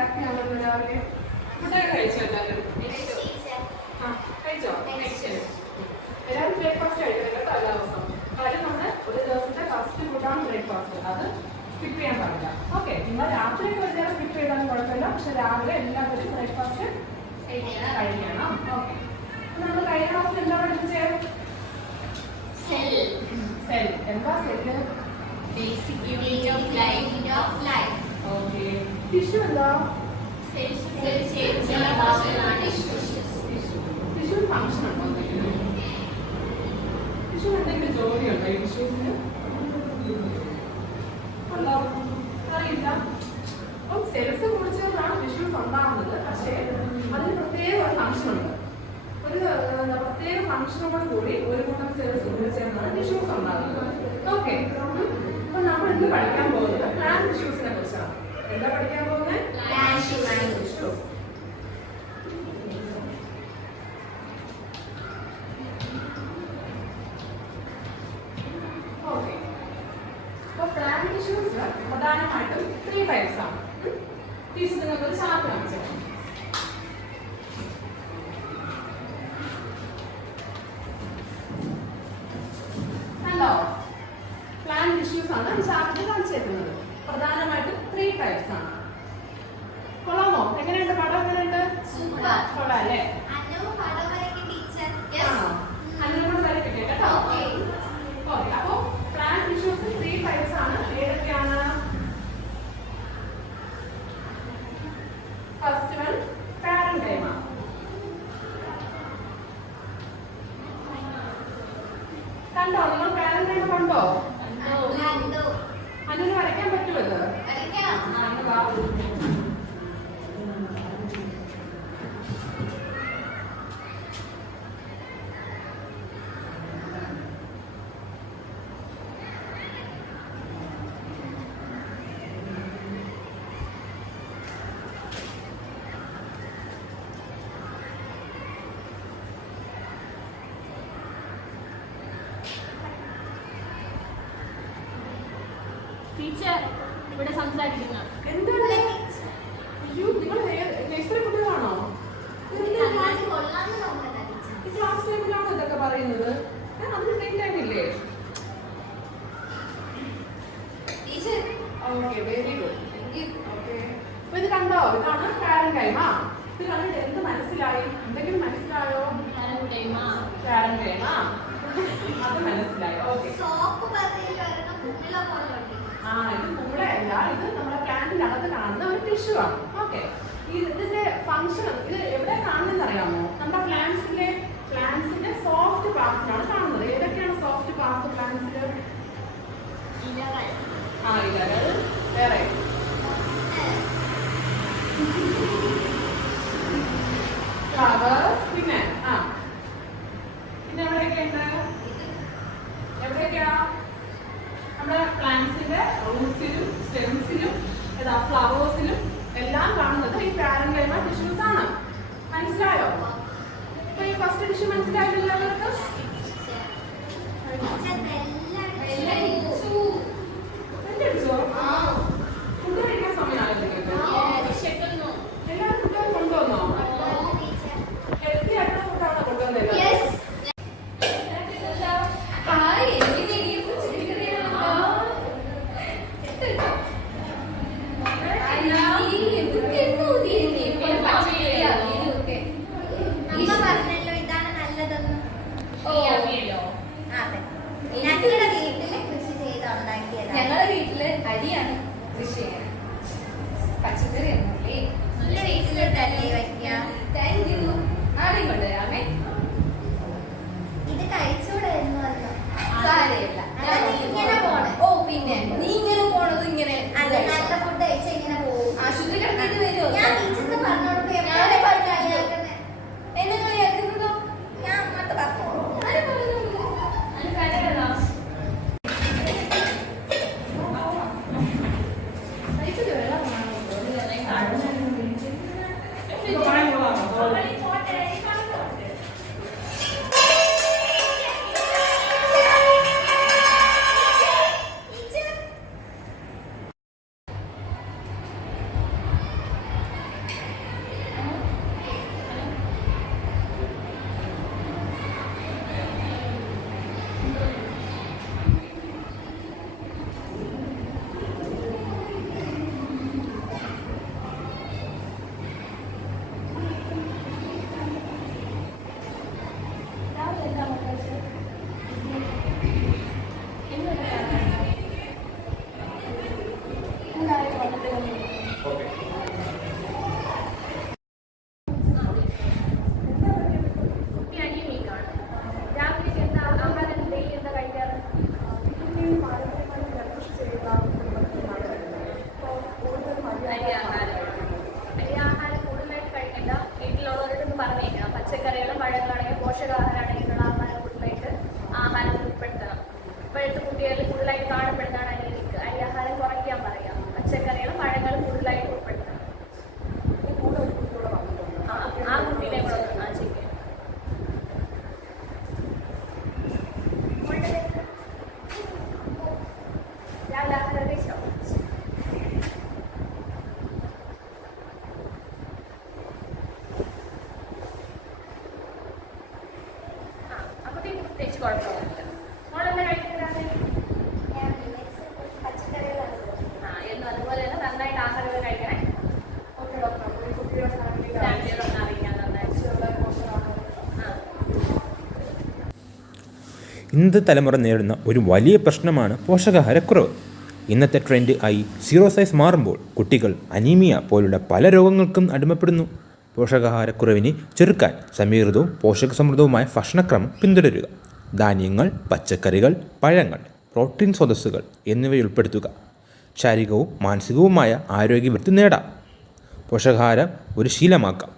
Happy ആണല്ലോ രാവിലെ. ഫുഡൊക്കെ കഴിച്ചോ എല്ലാവരും? കഴിച്ചോ? എല്ലാവരും ബ്രേക്ക്ഫാസ്റ്റ് കഴിക്കണം കേട്ടോ എല്ലാ ദിവസവും. കാര്യം നമ്മൾ ഒരു ദിവസത്തെ ഫസ്റ്റ് ഫുഡാണ് ബ്രേക്ക്ഫാസ്റ്റ്. അത് സ്കിപ്പ് ചെയ്യാൻ പാടില്ല. ഓക്കെ, നിങ്ങൾ രാത്രിയൊക്കെ ഒരു നേരം സ്കിപ്പ് ചെയ്താലും കുഴപ്പമില്ല. പക്ഷെ രാവിലെ എല്ലാവരും ബ്രേക്ക്ഫാസ്റ്റ് കഴിക്കണം. ഓക്കെ, നമ്മൾ കഴിഞ്ഞ ക്ലാസ്സിൽ എന്താ പഠിപ്പിച്ചേ? സെൽ. എന്താ cell? Basic unit of life. Okay. Tissue എന്താ? ടിഷ്യൂ ഫംഗ്ഷൻ ഉണ്ടോ എന്തെങ്കിലും? ടിഷ്യൂ എന്തെങ്കിലും ജോലിയുണ്ടോ ഈ ടിഷ്യൂസിന്? ഉണ്ടോ? അറിയില്ല. അപ്പം സെൽസ് കുറിച്ചാണ് ടിഷ്യൂസ് ഉണ്ടാകുന്നത്. പക്ഷേ അതിന് പ്രത്യേക ഒരു ഫംഗ്ഷൻ ഉണ്ട്. ഒരു പ്രത്യേക ഫംഗ്ഷനോട് കൂടി ഒരു കൂട്ടം സെൽസ് കുറിച്ചാണ് ടിഷ്യൂസ് ഉണ്ടാകുന്നത്. ഓക്കെ, അപ്പൊ നമ്മൾ ഇന്ന് പഠിക്കാൻ പോകുന്നത് പ്ലാന്റ് ടിഷ്യൂസിനെ കുറിച്ചാണ്. എന്താ പഠിക്കാൻ പോകുന്നത്? Plant tissues. ഓക്കെ, അപ്പൊ പ്ലാന്റ് ടിഷ്യൂസ് പ്രധാനമായിട്ടും 3 types ആണ്. ടീച്ചർ നിങ്ങൾക്ക് ഒരു ചാർട്ട് കാണിച്ചു. കണ്ടോ? പ്ലാന്റ് ടിഷ്യൂസ് ആണ് ചാർട്ടിൽ കാണിച്ചേക്കുന്നത്. പ്രധാനമായിട്ടും 3 types ആണ്. കൊള്ളാമോ? എങ്ങനെയുണ്ട് പടം? എങ്ങനെയുണ്ട്? കൊള്ളാം അല്ലേ? അന്നോട് വരയ്ക്കട്ടെ കേട്ടോ. ഓക്കെ, അപ്പൊ പ്ലാന്റ് ടിഷ്യൂസ് 3 types ആണ്. ഏതൊക്കെയാണ്? First one parenchyma. കണ്ടോ? നിങ്ങൾ പാരൻകൈമ കണ്ടോ? അന്നൊരു വരയ്ക്കാൻ പറ്റുമോ ഇത്? ടീച്ചർ ഇവിടെ സംസാരിക്കുന്ന എന്താണ്? അയ്യോ, നിങ്ങൾ നഴ്സറി കുട്ടികളാണോ? ഈ ക്ലാസ് ടൈമിലാണോ ഇതൊക്കെ പറയുന്നത്? അതിന് ടൈം ടൈമില്ലേ? Okay, very good. ഓക്കെ, അപ്പൊ ഇത് കണ്ടോ? ഇതാണ് പാരൻകൈമ. ഇത് കണ്ടിട്ട് എന്ത് മനസ്സിലായി? എന്തെങ്കിലും മനസ്സിലായോ? പാരൻകൈമ അത് മനസ്സിലായി. ഓക്കെ, ഇത് കുമിളയല്ല, ഇത് നമ്മുടെ പ്ലാന്റിനകത്ത് കാണുന്ന ഒരു ടിഷ്യൂ ആണ്. ഓക്കെ, ഇതിന്റെ ഫംഗ്ഷൻ ഇത് എവിടെ കാണുന്നതെന്ന് അറിയാമോ? നമ്മുടെ പ്ലാന്റ്സിന്റെ സോഫ്റ്റ് പാർട്സിലാണ് കാണുന്നത്. ഏതൊക്കെയാണ് സോഫ്റ്റ് പാർട്സ് പ്ലാന്റ്സിൽ? ഇലകൾ, വേറെ ഫ്ലവേഴ്സ്, പിന്നെ പിന്നെ എവിടെയൊക്കെയുണ്ട്? എവിടെയൊക്കെയാ? നമ്മുടെ പ്ലാന്റ്സിന്റെ റൂട്ട്സിലും സ്റ്റെംസിലും ഫ്ലവേഴ്സിലും എല്ലാം കാണുന്നത് ഈ പാരൻകൈമ ടിഷ്യൂസ് ആണ്. മനസ്സിലായോ? അപ്പൊ ഈ ഫസ്റ്റ് ടിഷ്യൂ മനസ്സിലായില്ല എല്ലാവർക്കും? ഫുഡ് കഴിക്കാൻ സമയമായിരുന്നു. എല്ലാവരും ഫുഡ് കൊണ്ടുവന്നോ? ഹെൽത്തി ആയിട്ടുള്ള ഫുഡാണോ കൊണ്ടുവന്നത്? ഞങ്ങളുടെ വീട്ടില് അരിയാണ് കൃഷി ചെയ്യുന്നത്. പച്ചക്കറി ഒന്നുമില്ലേ? Thank you. ആരെയും കൊണ്ടുവരാമേ. ഇത് കഴിച്ചൂടെ? സാരമില്ല. ഓ, പിന്നെ നീ ഇങ്ങനെ പോണത് ഇങ്ങനെ നല്ല ഫുഡ് കഴിച്ചാൽ ഇങ്ങനെ പോകും. ആശുപത്രി കിടന്നിട്ട് വരുമോ? ഞാൻ ടീച്ചറിന് പറഞ്ഞോളൂ. ഞാനെ പറഞ്ഞാക്കുന്നത് എന്നെ കളിയാക്കുന്നതോ? ഞാൻ അങ്ങോട്ട് പറഞ്ഞോളൂ. ഇത് ഓക്കെ. കുട്ടി അനിയനേക്കാണ്. രാവിലെ എന്താ ആഹാരം ഡെയിലി എന്താ കഴിക്കാറ്? അരി ആഹാരം കൂടുതലായിട്ട് കഴിക്കണ്ട. വീട്ടിലുള്ളവരോടൊന്ന് പറഞ്ഞേക്കണം. പച്ചക്കറികളും പഴങ്ങളാണെങ്കിൽ പോഷകാഹാരമാണെങ്കിലുള്ള ആഹാരം കൂടുതലായിട്ട് ആഹാരം ഉൾപ്പെടുത്തണം. ഇപ്പോഴത്തെ കുട്ടികളിൽ കൂടുതലായിട്ട് കാണപ്പെടുന്നതാണ് അനിയനിക്ക്. അരി ആഹാരം കുറയ്ക്കാൻ പറയാം. പച്ചക്കറികളും പഴങ്ങളും കൂടുതലായിട്ട് ഉൾപ്പെടുത്തണം. ആ കുട്ടീനെ കൂടെ ഒന്ന് ചെയ്യും. രാവിലെ ആഹാരം കഴിച്ചോ? അപ്പത്തേക്ക് പ്രത്യേകിച്ച് കുഴപ്പമൊന്നുമില്ല. മോളെന്താ കഴിക്കുന്നത്? ഞാൻ പച്ചക്കറികളാണ് എന്നും അതുപോലെ തന്നെ നന്നായിട്ട് ആഹാരങ്ങൾ കഴിക്കണേ. ഫാമിലികളൊന്നും അറിയിക്കാൻ നന്നായിട്ട്. ഇന്നത്തെ തലമുറ നേരിടുന്ന ഒരു വലിയ പ്രശ്നമാണ് പോഷകാഹാരക്കുറവ്. ഇന്നത്തെ ട്രെൻഡ് ആയി സീറോ സൈസ് മാറുമ്പോൾ കുട്ടികൾ അനീമിയ പോലുള്ള പല രോഗങ്ങൾക്കും അടിമപ്പെടുന്നു. പോഷകാഹാരക്കുറവിനെ ചെറുക്കാൻ സമീകൃതവും പോഷകസമൃദ്ധവുമായ ഭക്ഷണക്രമം പിന്തുടരുക. ധാന്യങ്ങൾ, പച്ചക്കറികൾ, പഴങ്ങൾ, പ്രോട്ടീൻ സ്രോതസ്സുകൾ എന്നിവ ഉൾപ്പെടുത്തുക. ശാരീരികവും മാനസികവുമായ ആരോഗ്യവൃത്തി നേടാം. പോഷകാഹാരം ഒരു ശീലമാക്കാം.